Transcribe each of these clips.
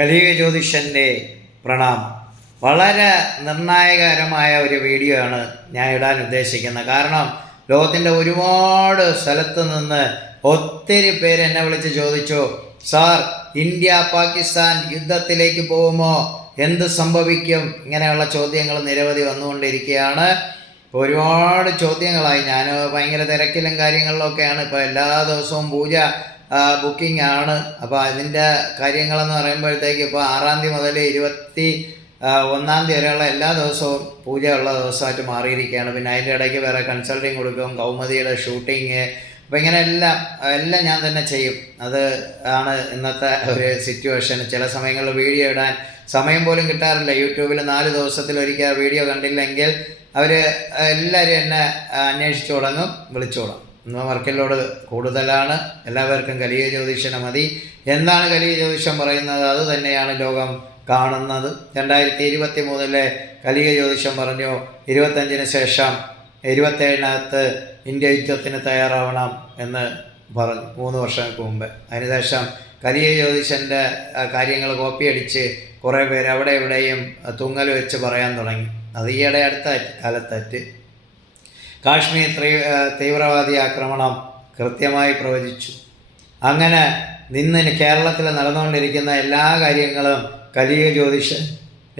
കലിക ജ്യോതിഷന്റെ പ്രണാമം. വളരെ നിർണായകരമായ ഒരു വീഡിയോ ആണ് ഞാൻ ഇടാൻ ഉദ്ദേശിക്കുന്നത്. കാരണം ലോകത്തിന്റെ ഒരുപാട് സ്ഥലത്ത് നിന്ന് ഒത്തിരി പേര് എന്നെ വിളിച്ച് ചോദിച്ചു സാർ ഇന്ത്യ പാകിസ്ഥാൻ യുദ്ധത്തിലേക്ക് പോകുമോ? എന്ത് സംഭവിക്കും? ഇങ്ങനെയുള്ള ചോദ്യങ്ങൾ നിരവധി വന്നുകൊണ്ടിരിക്കുകയാണ്. ഇപ്പോൾ ഒരുപാട് ചോദ്യങ്ങളായി. ഞാൻ ഭയങ്കര തിരക്കിലും കാര്യങ്ങളിലൊക്കെയാണ് ഇപ്പോൾ എല്ലാ ദിവസവും പൂജ ബുക്കിംഗ് ആണ്. അപ്പോൾ അതിന്റെ കാര്യങ്ങളെന്ന് പറയുമ്പോഴത്തേക്ക് ഇപ്പോൾ ആറാം തീയതി മുതൽ ഇരുപത്തി ഒന്നാം തീയതി വരെയുള്ള എല്ലാ ദിവസവും പൂജയുള്ള ദിവസമായിട്ട് മാറിയിരിക്കുകയാണ്. പിന്നെ അതിന്റെ ഇടയ്ക്ക് വേറെ കൺസൾട്ടിങ് കൊടുക്കും കൗമുദിയുടെ ഷൂട്ടിങ് അപ്പോൾ ഇങ്ങനെ എല്ലാം എല്ലാം ഞാൻ തന്നെ ചെയ്യും. അത് ആണ് ഇന്നത്തെ ഒരു സിറ്റുവേഷൻ ചില സമയങ്ങളിൽ വീഡിയോ ഇടാൻ സമയം പോലും കിട്ടാറില്ല. യൂട്യൂബിൽ നാല് ദിവസത്തിൽ ഒരിക്കൽ വീഡിയോ കണ്ടില്ലെങ്കിൽ അവർ എല്ലാവരും എന്നെ അന്വേഷിച്ചു തുടങ്ങും വിളിച്ചു തുടങ്ങും. വർക്കിലോട് കൂടുതലാണ്. എല്ലാവർക്കും കലിയ ജ്യോതിഷന് മതി. എന്താണ് കലിയ ജ്യോതിഷം പറയുന്നത്? അത് തന്നെയാണ് ലോകം കാണുന്നത്. രണ്ടായിരത്തി ഇരുപത്തി മൂന്നിലെ കലിക ജ്യോതിഷം പറഞ്ഞു ഇരുപത്തഞ്ചിന് ശേഷം ഇരുപത്തേഴിനകത്ത് ഇന്ത്യ യുദ്ധത്തിന് തയ്യാറാവണം എന്ന് പറഞ്ഞു. മൂന്ന് വർഷങ്ങൾക്ക് മുമ്പ്. അതിനുശേഷം കലിയ ജ്യോതിഷന്റെ കാര്യങ്ങൾ കോപ്പി അടിച്ച് കുറേ പേര് അവിടെ ഇവിടെയും തുങ്ങൽ വെച്ച് പറയാൻ തുടങ്ങി. അത് ഈയിടെ അടുത്ത കാലത്തറ്റ് കാശ്മീർ തീവ്രവാദി ആക്രമണം കൃത്യമായി പ്രവചിച്ചു. അങ്ങനെ നിന്ന് കേരളത്തിൽ നടന്നുകൊണ്ടിരിക്കുന്ന എല്ലാ കാര്യങ്ങളും കലിയ ജ്യോതിഷൻ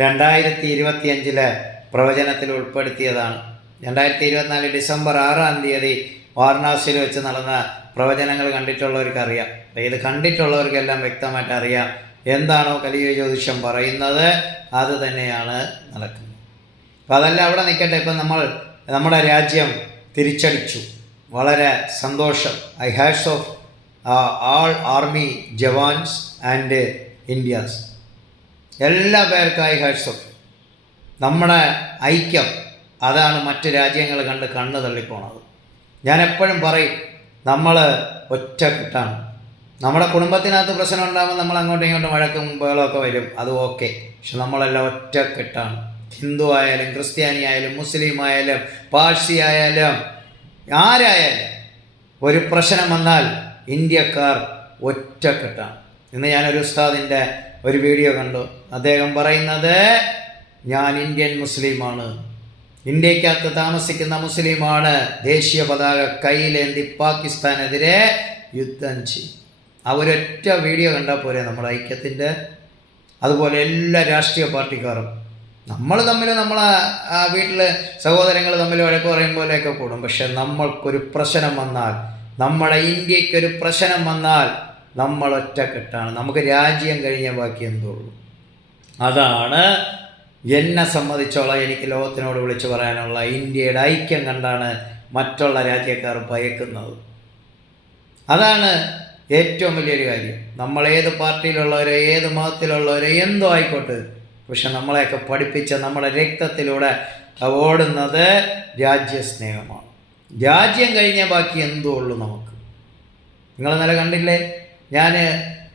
രണ്ടായിരത്തി ഇരുപത്തിയഞ്ചിലെ പ്രവചനത്തിൽ ഉൾപ്പെടുത്തിയതാണ്. രണ്ടായിരത്തി ഇരുപത്തിനാല് ഡിസംബർ ആറാം തീയതി വാരണാസിയിൽ വെച്ച് നടന്ന പ്രവചനങ്ങൾ കണ്ടിട്ടുള്ളവർക്ക് അറിയാം അപ്പോൾ ഇത് കണ്ടിട്ടുള്ളവർക്കെല്ലാം വ്യക്തമായിട്ട് അറിയാം എന്താണോ കലിയ ജ്യോതിഷം പറയുന്നത് അത് തന്നെയാണ് നടക്കുന്നത്. അപ്പം അതല്ല അവിടെ നിൽക്കട്ടെ. ഇപ്പം നമ്മൾ നമ്മുടെ രാജ്യം തിരിച്ചടിച്ചു. വളരെ സന്തോഷം. I hash of all army jawans and India's എല്ലാ പേർക്കും ഐ ഹാഷ് ഓഫ് നമ്മുടെ ഐക്യം അതാണ് മറ്റ് രാജ്യങ്ങൾ കണ്ട് കണ്ണ് തള്ളിപ്പോണത്. ഞാൻ എപ്പോഴും പറയും നമ്മൾ ഒറ്റ ഒറ്റക്കെട്ടാണ് നമ്മുടെ കുടുംബത്തിനകത്ത് പ്രശ്നം ഉണ്ടാകുമ്പോൾ നമ്മൾ അങ്ങോട്ടും ഇങ്ങോട്ടും വഴക്കും ബഹളമൊക്കെ വരും. അത് ഓക്കെ പക്ഷെ നമ്മളെല്ലാം ഒറ്റക്കെട്ടാണ്. ഹിന്ദു ആയാലും ക്രിസ്ത്യാനി ആയാലും മുസ്ലിം ആയാലും പാഴ്സി ആയാലും ആരായാലും ഒരു പ്രശ്നം വന്നാൽ ഇന്ത്യക്കാർ ഒറ്റക്കെട്ടാണ്. ഇന്ന് ഞാനൊരു ഉസ്താദിന്റെ ഒരു വീഡിയോ കണ്ടു. അദ്ദേഹം പറയുന്നത് ഞാൻ ഇന്ത്യൻ മുസ്ലിമാണ്. ഇന്ത്യക്കകത്ത് താമസിക്കുന്ന മുസ്ലിമാണ് ദേശീയ പതാക കയ്യിലേന്തി പാകിസ്ഥാനെതിരെ യുദ്ധം ചെയ്യും. ആ ഒരൊറ്റ വീഡിയോ കണ്ടാൽ പോരെ നമ്മുടെ ഐക്യത്തിന്റെ? അതുപോലെ എല്ലാ രാഷ്ട്രീയ പാർട്ടിക്കാരും. നമ്മൾ തമ്മിൽ നമ്മളെ വീട്ടിൽ സഹോദരങ്ങൾ തമ്മിൽ വഴക്ക് പറയും പോലെയൊക്കെ കൂടും. പക്ഷെ നമ്മൾക്കൊരു പ്രശ്നം വന്നാൽ നമ്മുടെ ഇന്ത്യക്കൊരു പ്രശ്നം വന്നാൽ നമ്മൾ ഒറ്റക്കെട്ടാണ്. നമുക്ക് രാജ്യം കഴിഞ്ഞ ബാക്കി എന്തുള്ളൂ അതാണ് എന്നെ സംബന്ധിച്ചോളം എനിക്ക് ലോകത്തിനോട് വിളിച്ചു പറയാനുള്ള ഇന്ത്യയുടെ ഐക്യം കണ്ടാണ് മറ്റുള്ള രാജ്യക്കാർ ഭയക്കുന്നത്. അതാണ് ഏറ്റവും വലിയൊരു കാര്യം. നമ്മൾ ഏത് പാർട്ടിയിലുള്ളവരോ ഏത് മതത്തിലുള്ളവരോ എന്തോ ആയിക്കോട്ടെ പക്ഷെ നമ്മളെയൊക്കെ പഠിപ്പിച്ച നമ്മുടെ രക്തത്തിലൂടെ ഓടുന്നത് രാജ്യസ്നേഹമാണ്. രാജ്യം കഴിഞ്ഞ ബാക്കി എന്തോ ഉള്ളൂ നമുക്ക്. നിങ്ങൾ ഇന്നലെ കണ്ടില്ലേ? ഞാൻ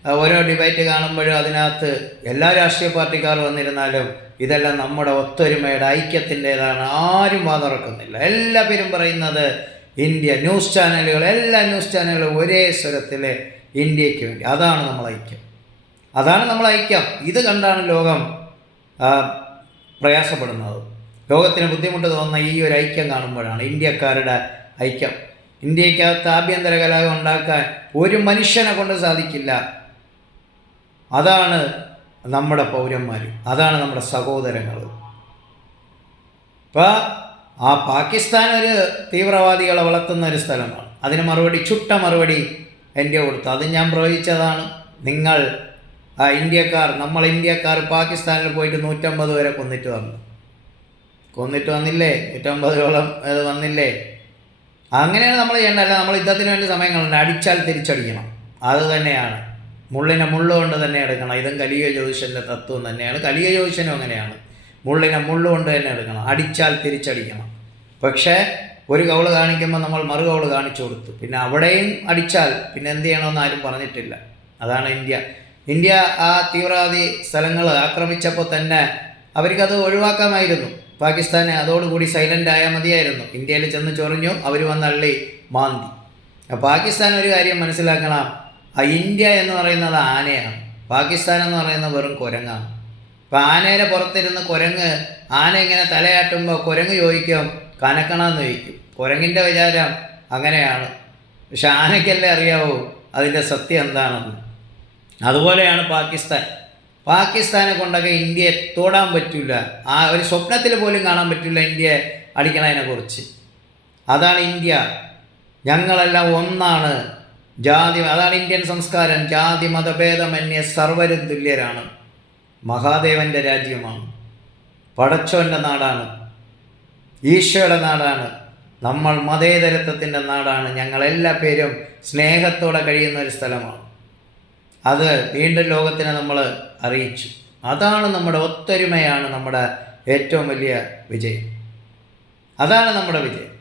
ഓരോ ഡിബേറ്റ് കാണുമ്പോഴും അതിനകത്ത് എല്ലാ രാഷ്ട്രീയ പാർട്ടിക്കാർ വന്നിരുന്നാലും ഇതെല്ലാം നമ്മുടെ ഒത്തൊരുമയുടെ ഐക്യത്തിന്റെതാണ്. ആരും വാതുറക്കുന്നില്ല. എല്ലാ പേരും പറയുന്നത് ഇന്ത്യ ന്യൂസ് ചാനലുകൾ എല്ലാ ന്യൂസ് ചാനലുകളും ഒരേ സ്വരത്തിൽ ഇന്ത്യയ്ക്ക് വേണ്ടി. അതാണ് നമ്മൾ ഐക്യം. അതാണ് നമ്മൾ ഐക്യം. ഇത് കണ്ടാണ് ലോകം പ്രയാസപ്പെടുന്നത്. ലോകത്തിന് ബുദ്ധിമുട്ട് തോന്നുന്ന ഈ ഒരു ഐക്യം കാണുമ്പോഴാണ് ഇന്ത്യക്കാരുടെ ഐക്യം. ഇന്ത്യക്കകത്ത് ആഭ്യന്തര കലാപം ഉണ്ടാക്കാൻ ഒരു മനുഷ്യനെ കൊണ്ട് സാധിക്കില്ല. അതാണ് നമ്മുടെ പൗരന്മാർ അതാണ് നമ്മുടെ സഹോദരങ്ങൾ ഇപ്പോൾ ആ പാകിസ്ഥാൻ ഒരു തീവ്രവാദികളെ വളർത്തുന്ന ഒരു സ്ഥലമാണ്. അതിന് മറുപടി ചുട്ട മറുപടി എന്റെ കൊടുത്തു. അത് ഞാൻ പ്രവചിച്ചതാണ്. നിങ്ങൾ ആ ഇന്ത്യക്കാർ നമ്മൾ ഇന്ത്യക്കാർ പാകിസ്ഥാനിൽ പോയിട്ട് നൂറ്റമ്പത് വരെ കൊന്നിട്ട് വന്നു. കൊന്നിട്ട് വന്നില്ലേ? നൂറ്റമ്പതോളം അത് വന്നില്ലേ? അങ്ങനെയാണ് നമ്മൾ ചെയ്യേണ്ടത്. നമ്മൾ യുദ്ധത്തിന് വേണ്ടി സമയങ്ങളുണ്ട്. അടിച്ചാൽ തിരിച്ചടിക്കണം. അത് തന്നെയാണ്. മുള്ളിനെ മുള്ളുകൊണ്ട് തന്നെ എടുക്കണം. ഇതും കലിക ജ്യോതിഷന്റെ തത്വം തന്നെയാണ്. കലിക ജ്യോതിഷനും അങ്ങനെയാണ്. മുള്ളിനെ മുള്ളുകൊണ്ട് തന്നെ എടുക്കണം. അടിച്ചാൽ തിരിച്ചടിക്കണം. പക്ഷേ ഒരു കൗൾ കാണിക്കുമ്പോൾ നമ്മൾ മറു കൗൾ കാണിച്ചു കൊടുത്തു. പിന്നെ അവിടെയും അടിച്ചാൽ പിന്നെ എന്ത് ചെയ്യണമെന്ന് ആരും പറഞ്ഞിട്ടില്ല. അതാണ് ഇന്ത്യ. ഇന്ത്യ ആ തീവ്രവാദി സ്ഥലങ്ങൾ ആക്രമിച്ചപ്പോൾ തന്നെ അവർക്കത് ഒഴിവാക്കാമായിരുന്നു. പാകിസ്ഥാന് അതോടുകൂടി സൈലന്റ് ആയാൽ മതിയായിരുന്നു. ഇന്ത്യയിൽ ചെന്ന് ചൊറിഞ്ഞു അവർ വന്നള്ളി മാന്തി. പാകിസ്ഥാൻ ഒരു കാര്യം മനസ്സിലാക്കണം. ആ ഇന്ത്യ എന്ന് പറയുന്നത് ആനയാണ്. പാകിസ്ഥാൻ എന്ന് പറയുന്നത് വെറും കുരങ്ങാണ്. ഇപ്പം ആനയുടെ പുറത്തിരുന്ന് കുരങ്ങ് ആന ഇങ്ങനെ തലയാട്ടുമ്പോൾ കുരങ്ങ് ചോദിക്കും കനക്കണമെന്ന് ചോദിക്കും. കുരങ്ങിന്റെ വിചാരം അങ്ങനെയാണ്. പക്ഷെ ആനയ്ക്കല്ലേ അറിയാവൂ അതിന്റെ സത്യം എന്താണെന്ന്. അതുപോലെയാണ് പാകിസ്ഥാൻ. പാകിസ്ഥാനെ കൊണ്ടൊക്കെ ഇന്ത്യയെ തോടാൻ പറ്റില്ല ആ ഒരു സ്വപ്നത്തിൽ പോലും കാണാൻ പറ്റില്ല ഇന്ത്യയെ അടിക്കണതിനെക്കുറിച്ച്. അതാണ് ഇന്ത്യ. ഞങ്ങളെല്ലാം ഒന്നാണ്. ജാതി അതാണ് ഇന്ത്യൻ സംസ്കാരം. ജാതി മതഭേദമന്യേ സർവരും തുല്യരാണ് മഹാദേവന്റെ രാജ്യമാണ്. പടച്ചോന്റെ നാടാണ്. ഈശോയുടെ നാടാണ്. നമ്മൾ മതേതരത്വത്തിന്റെ നാടാണ്. ഞങ്ങളെല്ലാ പേരും സ്നേഹത്തോടെ കഴിയുന്ന ഒരു സ്ഥലമാണ്. അത് വീണ്ടും ലോകത്തിനെ നമ്മൾ അറിയിച്ചു. അതാണ് നമ്മുടെ ഒത്തൊരുമയാണ് നമ്മുടെ ഏറ്റവും വലിയ വിജയം. അതാണ് നമ്മുടെ വിജയം.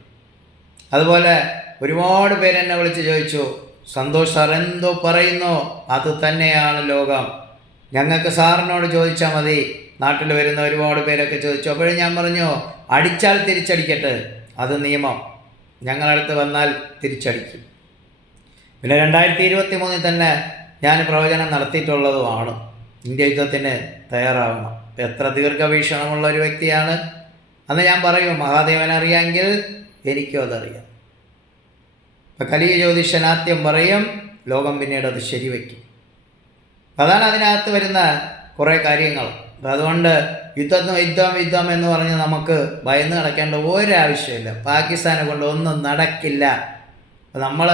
അതുപോലെ ഒരുപാട് പേര് എന്നെ വിളിച്ച് ചോദിച്ചു സന്തോഷ് സാർ എന്തോ പറയുന്നോ? അത് തന്നെയാണ് ലോകം. ഞങ്ങൾക്ക് സാറിനോട് ചോദിച്ചാൽ മതി. നാട്ടിൽ വരുന്ന ഒരുപാട് പേരൊക്കെ ചോദിച്ചു. അപ്പോഴും ഞാൻ പറഞ്ഞു അടിച്ചാൽ തിരിച്ചടിക്കട്ടെ. അത് നിയമം. ഞങ്ങളടുത്ത് വന്നാൽ തിരിച്ചടിക്കും. പിന്നെ രണ്ടായിരത്തി ഇരുപത്തി മൂന്നിൽ തന്നെ ഞാൻ പ്രവചനം നടത്തിയിട്ടുള്ളതുമാണ്. ഇന്ത്യ യുദ്ധത്തിന് തയ്യാറാവണം. എത്ര ദീർഘവീക്ഷണമുള്ള ഒരു വ്യക്തിയാണ്. അന്ന് ഞാൻ പറയും മഹാദേവൻ അറിയാമെങ്കിൽ എനിക്കും അതറിയാം. ഇപ്പം കലിയ ജ്യോതിഷനാദ്യം പറയും ലോകം പിന്നീട് അത് ശരിവയ്ക്കും അതാണ് അതിനകത്ത് വരുന്ന കുറേ കാര്യങ്ങൾ. അതുകൊണ്ട് യുദ്ധം യുദ്ധം യുദ്ധം എന്ന് പറഞ്ഞ് നമുക്ക് ഭയന്ന് നടക്കേണ്ട ഒരാവശ്യമില്ല പാകിസ്ഥാനെ കൊണ്ട് ഒന്നും നടക്കില്ല. നമ്മൾ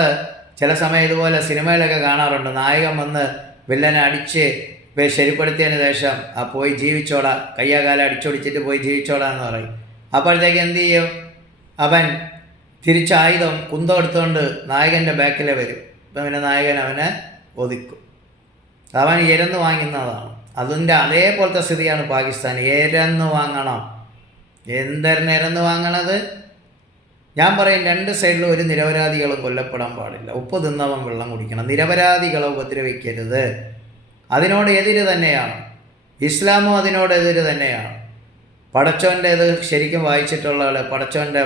ചില സമയം ഇതുപോലെ സിനിമയിലൊക്കെ കാണാറുണ്ട്. നായകൻ വന്ന് വില്ലനെ അടിച്ച് ശരിപ്പെടുത്തിയതിന് ശേഷം ആ പോയി ജീവിച്ചോടാ. കയ്യാകാലം അടിച്ചൊടിച്ചിട്ട് പോയി ജീവിച്ചോടാ എന്ന് പറയും. അപ്പോഴത്തേക്ക് എന്ത് ചെയ്യും? അവൻ തിരിച്ച ആയുധം കുന്തം എടുത്തുകൊണ്ട് നായകന്റെ ബാക്കിലെ വരും. അപ്പം പിന്നെ നായകൻ അവനെ ഒതുക്കും. അവൻ ഇരന്ന് വാങ്ങുന്നതാണ്. അതിന്റെ അതേപോലത്തെ സ്ഥിതിയാണ് പാകിസ്ഥാൻ. ഇരന്ന് വാങ്ങണം. എന്തരന്ന് ഇരന്ന് വാങ്ങണത്? ഞാൻ പറയും രണ്ട് സൈഡിലും ഒരു നിരപരാധികളും കൊല്ലപ്പെടാൻ പാടില്ല. ഉപ്പ് തിന്നവൻ വെള്ളം കുടിക്കണം. നിരപരാധികളെ ഉപദ്രവിക്കരുത്. അതിനോട് എതിര് തന്നെയാണ്. ഇസ്ലാമും അതിനോട് എതിര് തന്നെയാണ്. പടച്ചോന്റെ ഇത് ശരിക്കും വായിച്ചിട്ടുള്ള ആൾ പടച്ചോന്റെ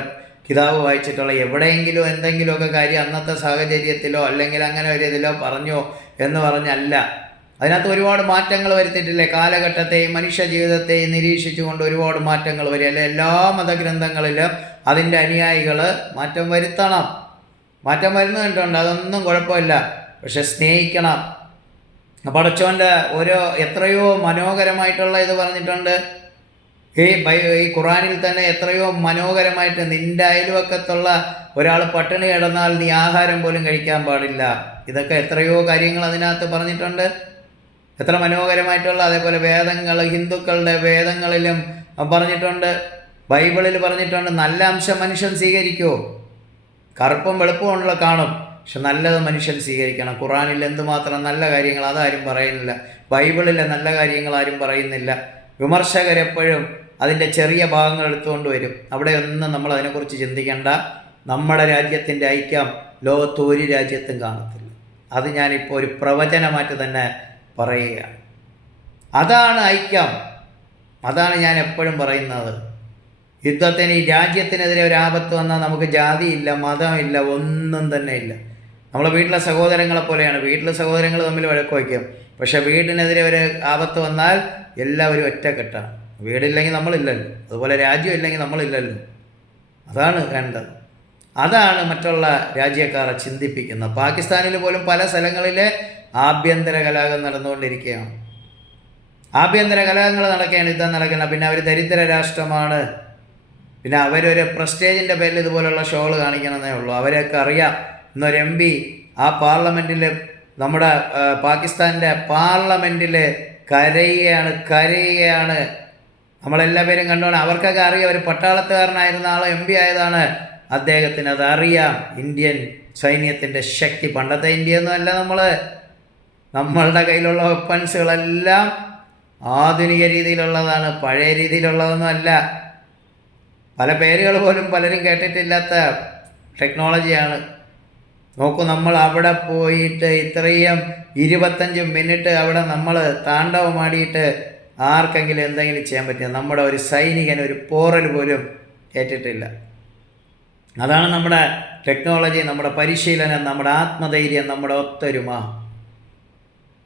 കിതാബ് വായിച്ചിട്ടുള്ള എവിടെയെങ്കിലും എന്തെങ്കിലുമൊക്കെ കാര്യം അന്നത്തെ സാഹചര്യത്തിലോ അല്ലെങ്കിൽ അങ്ങനെ ഒരു ഇതിലോ പറഞ്ഞോ എന്ന് പറഞ്ഞല്ല. അതിനകത്ത് ഒരുപാട് മാറ്റങ്ങൾ വരുത്തിയിട്ടില്ലേ? കാലഘട്ടത്തെയും മനുഷ്യ ജീവിതത്തെയും നിരീക്ഷിച്ചുകൊണ്ട് ഒരുപാട് മാറ്റങ്ങൾ വരും അല്ലെ എല്ലാ മതഗ്രന്ഥങ്ങളിലും അതിന്റെ അനുയായികൾ മാറ്റം വരുത്തണം. മാറ്റം വരുന്നുണ്ട് അതൊന്നും കുഴപ്പമില്ല. പക്ഷെ സ്നേഹിക്കണം. പടച്ചോന്റെ ഓരോ എത്രയോ മനോഹരമായിട്ടുള്ള ഇത് പറഞ്ഞിട്ടുണ്ട്. ഈ ബൈ ഈ ഖുറാനിൽ തന്നെ എത്രയോ മനോഹരമായിട്ട് നിന്റെ അയൽവക്കത്തുള്ള ഒരാൾ പട്ടിണി കിടന്നാൽ നീ ആഹാരം പോലും കഴിക്കാൻ പാടില്ല. ഇതൊക്കെ എത്രയോ കാര്യങ്ങൾ അതിനകത്ത് പറഞ്ഞിട്ടുണ്ട്. എത്ര മനോഹരമായിട്ടുള്ള അതേപോലെ വേദങ്ങൾ ഹിന്ദുക്കളുടെ വേദങ്ങളിലും പറഞ്ഞിട്ടുണ്ട് ബൈബിളിൽ പറഞ്ഞിട്ടുണ്ട് നല്ല അംശം മനുഷ്യൻ സ്വീകരിക്കുമോ കറുപ്പും വെളുപ്പമുള്ള കാണും പക്ഷെ നല്ലത് മനുഷ്യൻ സ്വീകരിക്കണം. ഖുറാനിൽ എന്തുമാത്രം നല്ല കാര്യങ്ങൾ അതാരും പറയുന്നില്ല. ബൈബിളിലെ നല്ല കാര്യങ്ങൾ ആരും പറയുന്നില്ല. വിമർശകരെപ്പോഴും അതിന്റെ ചെറിയ ഭാഗങ്ങൾ എടുത്തുകൊണ്ട് വരും. അവിടെയൊന്നും നമ്മൾ അതിനെക്കുറിച്ച് ചിന്തിക്കേണ്ട. നമ്മുടെ രാജ്യത്തിന്റെ ഐക്യം ലോകത്ത് ഒരു രാജ്യത്തും കാണത്തില്ല. അത് ഞാനിപ്പോൾ ഒരു പ്രവചനമായിട്ട് തന്നെ പറയുകയാണ് അതാണ് ഐക്യം. അതാണ് ഞാൻ എപ്പോഴും പറയുന്നത്. യുദ്ധത്തിന് ഈ രാജ്യത്തിനെതിരെ ഒരു ആപത്ത് വന്നാൽ നമുക്ക് ജാതിയില്ല മതമില്ല ഒന്നും തന്നെ ഇല്ല. നമ്മളെ വീട്ടിലെ സഹോദരങ്ങളെ പോലെയാണ്. വീട്ടിലെ സഹോദരങ്ങൾ തമ്മിൽ വഴക്ക് വയ്ക്കും. പക്ഷെ വീടിനെതിരെ ഒരു ആപത്ത് വന്നാൽ എല്ലാവരും ഒറ്റക്കെട്ടാണ്. വീടില്ലെങ്കിൽ നമ്മളില്ലല്ലോ. അതുപോലെ രാജ്യം ഇല്ലെങ്കിൽ നമ്മളില്ലല്ലോ. അതാണ് വേണ്ടത്. അതാണ് മറ്റുള്ള രാജ്യക്കാരെ ചിന്തിപ്പിക്കുന്നത്. പാകിസ്ഥാനിൽ പോലും പല സ്ഥലങ്ങളിലെ ആഭ്യന്തര കലാപം നടന്നുകൊണ്ടിരിക്കുകയാണ്. ആഭ്യന്തര കലഹങ്ങൾ നടക്കുകയാണ് യുദ്ധം നടക്കുന്നത് പിന്നെ അവർ ദരിദ്ര രാഷ്ട്രമാണ്. പിന്നെ അവരൊരു പ്രസ്റ്റേജിന്റെ പേരിൽ ഇതുപോലുള്ള ഷോകൾ കാണിക്കണമെന്നേ ഉള്ളൂ. അവരെയൊക്കെ അറിയാം. ഇന്നൊരു എം പി ആ പാർലമെന്റിൽ നമ്മുടെ പാകിസ്ഥാന്റെ പാർലമെന്റിൽ കരയുകയാണ് കരയുകയാണ്. നമ്മളെല്ലാ പേരും കണ്ടോണം. അവർക്കൊക്കെ അറിയാം. ഒരു പട്ടാളത്തുകാരനായിരുന്ന ആൾ എം പി ആയതാണ് അദ്ദേഹത്തിന്. അതറിയാം. ഇന്ത്യൻ സൈന്യത്തിന്റെ ശക്തി. പണ്ടത്തെ ഇന്ത്യയൊന്നും അല്ല നമ്മൾ നമ്മളുടെ കയ്യിലുള്ള വെപ്പൺസുകളെല്ലാം ആധുനിക രീതിയിലുള്ളതാണ് പഴയ രീതിയിലുള്ളതൊന്നും അല്ല പല പേരുകൾ പോലും പലരും കേട്ടിട്ടില്ലാത്ത ടെക്നോളജിയാണ് നോക്കൂ നമ്മൾ അവിടെ പോയിട്ട് ഇത്രയും ഇരുപത്തഞ്ച് മിനിറ്റ് അവിടെ നമ്മൾ താണ്ഡവമാടിയിട്ട് ആർക്കെങ്കിലും എന്തെങ്കിലും ചെയ്യാൻ പറ്റിയ നമ്മുടെ ഒരു സൈനികൻ ഒരു പോറൽ പോലും ഏറ്റിട്ടില്ല അതാണ് നമ്മുടെ ടെക്നോളജി നമ്മുടെ പരിശീലനം നമ്മുടെ ആത്മധൈര്യം നമ്മുടെ ഒത്തൊരുമ.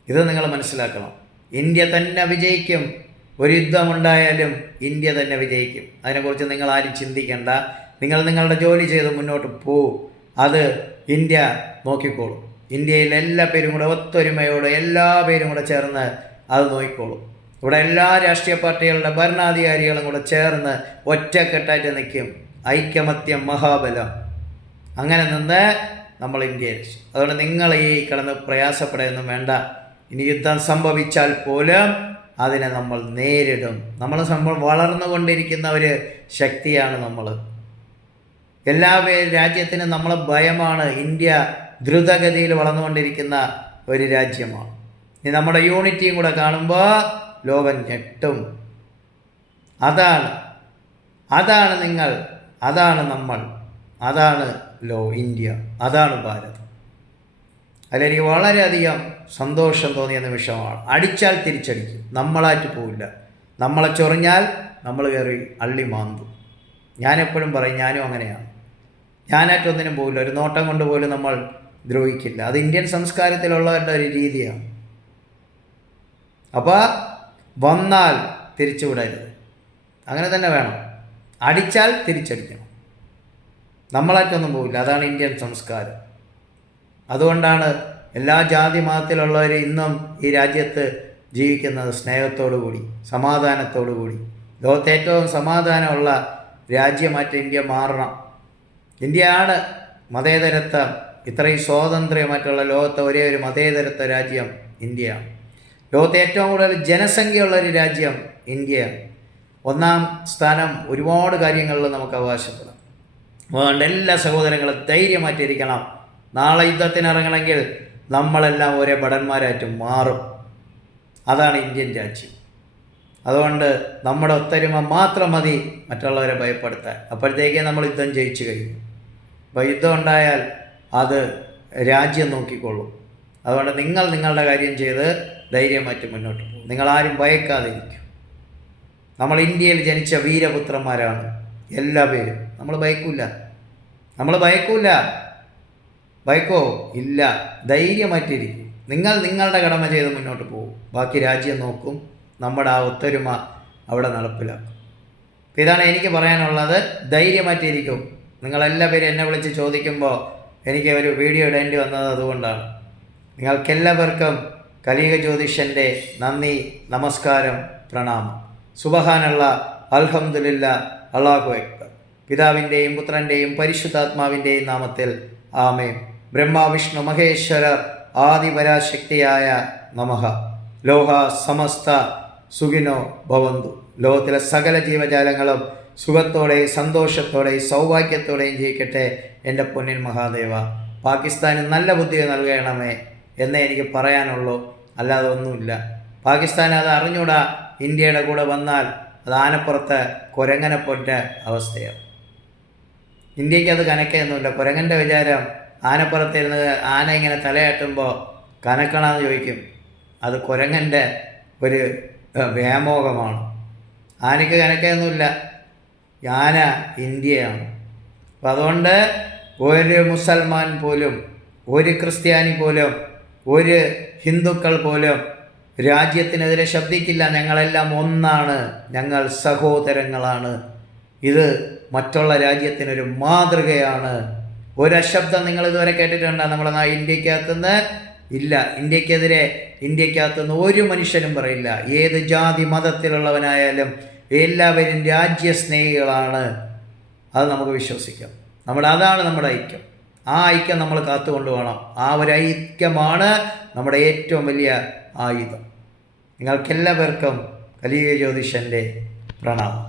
ഇത് നിങ്ങൾ മനസ്സിലാക്കണം. ഇന്ത്യ തന്നെ വിജയിക്കും. ഒരു യുദ്ധമുണ്ടായാലും ഇന്ത്യ തന്നെ വിജയിക്കും. അതിനെക്കുറിച്ച് നിങ്ങൾ ആരും ചിന്തിക്കേണ്ട. നിങ്ങൾ നിങ്ങളുടെ ജോലി ചെയ്ത് മുന്നോട്ട് പോവും അത് ഇന്ത്യ നോക്കിക്കോളും. ഇന്ത്യയിൽ എല്ലാ പേരും കൂടെ ഒത്തൊരുമയോടെ എല്ലാ പേരും കൂടെ ചേർന്ന് അത് നോക്കിക്കോളും. ഇവിടെ എല്ലാ രാഷ്ട്രീയ പാർട്ടികളുടെ ഭരണാധികാരികളും കൂടെ ചേർന്ന് ഒറ്റക്കെട്ടായിട്ട് നിൽക്കും. ഐക്യമത്യം മഹാബലം. അങ്ങനെ നിന്ന് നമ്മൾ ഇന്ത്യയിൽ അതുകൊണ്ട് നിങ്ങൾ ഈ കിടന്ന് പ്രയാസപ്പെടുകയൊന്നും വേണ്ട. ഇനി യുദ്ധം സംഭവിച്ചാൽ പോലും അതിനെ നമ്മൾ നേരിടും. നമ്മൾ സംഭവം വളർന്നുകൊണ്ടിരിക്കുന്ന ഒരു ശക്തിയാണ് നമ്മൾ എല്ലാ രാജ്യത്തിനും നമ്മളെ ഭയമാണ് ഇന്ത്യ ദ്രുതഗതിയിൽ വളർന്നുകൊണ്ടിരിക്കുന്ന ഒരു രാജ്യമാണ്. ഇനി നമ്മുടെ യൂണിറ്റിയും കൂടെ കാണുമ്പോൾ ലോകം ഞെട്ടും. അതാണ്. അതാണ് നിങ്ങൾ. അതാണ് നമ്മൾ. അതാണ് ലോ ഇന്ത്യ. അതാണ് ഭാരതം. അതിലെനിക്ക് വളരെയധികം സന്തോഷം തോന്നിയ നിമിഷമാണ്. അടിച്ചാൽ തിരിച്ചടിക്കും. നമ്മളായിട്ട് പോവില്ല. നമ്മളെ ചൊറിഞ്ഞാൽ നമ്മൾ കയറി അള്ളി മാന്തും. ഞാനെപ്പോഴും പറയും ഞാനും അങ്ങനെയാണ്. ഞാനായിട്ടൊന്നിനും പോവില്ല. ഒരു നോട്ടം കൊണ്ട് പോലും നമ്മൾ ദ്രോഹിക്കില്ല. അത് ഇന്ത്യൻ സംസ്കാരത്തിലുള്ളവരുടെ ഒരു രീതിയാണ്. അപ്പോൾ വന്നാൽ തിരിച്ചുവിടരുത്. അങ്ങനെ തന്നെ വേണം. അടിച്ചാൽ തിരിച്ചടിക്കണം. നമ്മളായിട്ടൊന്നും പോവില്ല. അതാണ് ഇന്ത്യൻ സംസ്കാരം. അതുകൊണ്ടാണ് എല്ലാ ജാതി മതത്തിലുള്ളവർ ഇന്നും ഈ രാജ്യത്ത് ജീവിക്കുന്നത് സ്നേഹത്തോടു കൂടി സമാധാനത്തോടു കൂടി ലോകത്തെ ഏറ്റവും സമാധാനമുള്ള രാജ്യമായിട്ട് ഇന്ത്യ മാറണം. ഇന്ത്യയാണ് മതേതരത്വം. ഇത്രയും സ്വാതന്ത്ര്യമായിട്ടുള്ള ലോകത്തെ ഒരേ ഒരു മതേതരത്വ രാജ്യം ഇന്ത്യയാണ്. ലോകത്തെ ഏറ്റവും കൂടുതൽ ജനസംഖ്യയുള്ള ഒരു രാജ്യം ഇന്ത്യയാണ്. ഒന്നാം സ്ഥാനം ഒരുപാട് കാര്യങ്ങളിൽ നമുക്ക് അവകാശപ്പെടാം. അതുകൊണ്ട് എല്ലാ സഹോദരങ്ങളും ധൈര്യമായിട്ടിരിക്കണം. നാളെ യുദ്ധത്തിന് ഇറങ്ങണമെങ്കിൽ നമ്മളെല്ലാം ഒരേ ഭടന്മാരായിട്ട് മാറും. അതാണ് ഇന്ത്യൻ രാജ്യം. അതുകൊണ്ട് നമ്മുടെ ഒത്തൊരുമ മാത്രം മതി മറ്റുള്ളവരെ ഭയപ്പെടുത്താൻ. അപ്പോഴത്തേക്കേ നമ്മൾ യുദ്ധം ജയിച്ചു കഴിയും. അപ്പോൾ യുദ്ധം ഉണ്ടായാൽ അത് രാജ്യം നോക്കിക്കൊള്ളും. അതുകൊണ്ട് നിങ്ങൾ നിങ്ങളുടെ കാര്യം ചെയ്ത് ധൈര്യമായിട്ട് മുന്നോട്ട് പോകും. നിങ്ങളാരും ഭയക്കാതിരിക്കും. നമ്മൾ ഇന്ത്യയിൽ ജനിച്ച വീരപുത്രന്മാരാണ്. എല്ലാ പേരും. നമ്മൾ ഭയക്കൂല. നമ്മൾ ഭയക്കൂല. ഭയക്കോ ഇല്ല. ധൈര്യമായിട്ടിരിക്കും. നിങ്ങൾ നിങ്ങളുടെ കടമ ചെയ്ത് മുന്നോട്ട് പോകും. ബാക്കി രാജ്യം നോക്കും. നമ്മുടെ ആ ഒത്തൊരുമ അവിടെ നടപ്പിലാക്കും. അപ്പോൾ ഇതാണ് എനിക്ക് പറയാനുള്ളത്. ധൈര്യമായിട്ടിരിക്കും. നിങ്ങളെല്ലാ പേരും എന്നെ വിളിച്ച് ചോദിക്കുമ്പോൾ എനിക്ക് ഒരു വീഡിയോ ഇടേണ്ടി വന്നത് അതുകൊണ്ടാണ്. നിങ്ങൾക്കെല്ലാവർക്കും കലിക ജ്യോതിഷന്റെ നന്ദി നമസ്കാരം പ്രണാമം. സുബഹാനുള്ള അൽഹമുല്ല അള്ളാഹു അക്ബർ. പിതാവിന്റെയും പുത്രന്റെയും പരിശുദ്ധാത്മാവിന്റെയും നാമത്തിൽ ആമേ ബ്രഹ്മാവിഷ്ണു മഹേശ്വര ആദിപരാശക്തിയായ നമഹ ലോഹ സമസ്ത സുഖിനോ ഭവന്തു. ലോകത്തിലെ സകല ജീവജാലങ്ങളും സുഖത്തോടെയും സന്തോഷത്തോടെയും സൗഭാഗ്യത്തോടെയും ജീവിക്കട്ടെ എന്റെ പൊന്നിൻ മഹാദേവ. പാകിസ്ഥാന് നല്ല ബുദ്ധി നൽകണമേ എന്നേ എനിക്ക് പറയാനുള്ളൂ. അല്ലാതെ ഒന്നുമില്ല. പാകിസ്ഥാൻ അത് അറിഞ്ഞൂടാ. ഇന്ത്യയുടെ കൂടെ വന്നാൽ അത് ആനപ്പുറത്ത് കുരങ്ങനെ പൊറ്റ അവസ്ഥയാണ്. ഇന്ത്യയ്ക്ക് അത് കനക്കൊന്നുമില്ല. കുരങ്ങന്റെ വിചാരം ആനപ്പുറത്തിരുന്ന് ആന ഇങ്ങനെ തലയാട്ടുമ്പോൾ കനക്കണമെന്ന് ചോദിക്കും. അത് കുരങ്ങന്റെ ഒരു വ്യാമോഹമാണ്. ആനയ്ക്ക് കനക്കൊന്നുമില്ല. ആന ഇന്ത്യയാണ്. അപ്പം അതുകൊണ്ട് ഒരു മുസൽമാൻ പോലും ഒരു ക്രിസ്ത്യാനി പോലും ഒരു ഹിന്ദുക്കൾ പോലും രാജ്യത്തിനെതിരെ ശബ്ദിക്കില്ല. ഞങ്ങളെല്ലാം ഒന്നാണ്. ഞങ്ങൾ സഹോദരങ്ങളാണ്. ഇത് മറ്റുള്ള രാജ്യത്തിനൊരു മാതൃകയാണ്. ഒരശബ്ദം നിങ്ങൾ ഇതുവരെ കേട്ടിട്ടുണ്ടോ? നമ്മളെ നാ ഇന്ത്യക്കകത്തുനിന്ന് ഇല്ല ഇന്ത്യക്കെതിരെ ഇന്ത്യക്കകത്തുനിന്ന് ഒരു മനുഷ്യനും പറയില്ല. ഏത് ജാതി മതത്തിലുള്ളവനായാലും എല്ലാവരും രാജ്യസ്നേഹികളാണ്. അത് നമുക്ക് വിശ്വസിക്കാം. നമ്മൾ അതാണ് നമ്മുടെ ഐക്യം. ആ ഐക്യം നമ്മൾ കാത്തുകൊണ്ട് വേണം ആ ഒരു ഐക്യമാണ് നമ്മുടെ ഏറ്റവും വലിയ ആയുധം. നിങ്ങൾക്കെല്ലാവർക്കും കലിയ ജ്യോതിഷന്റെ പ്രണാമം.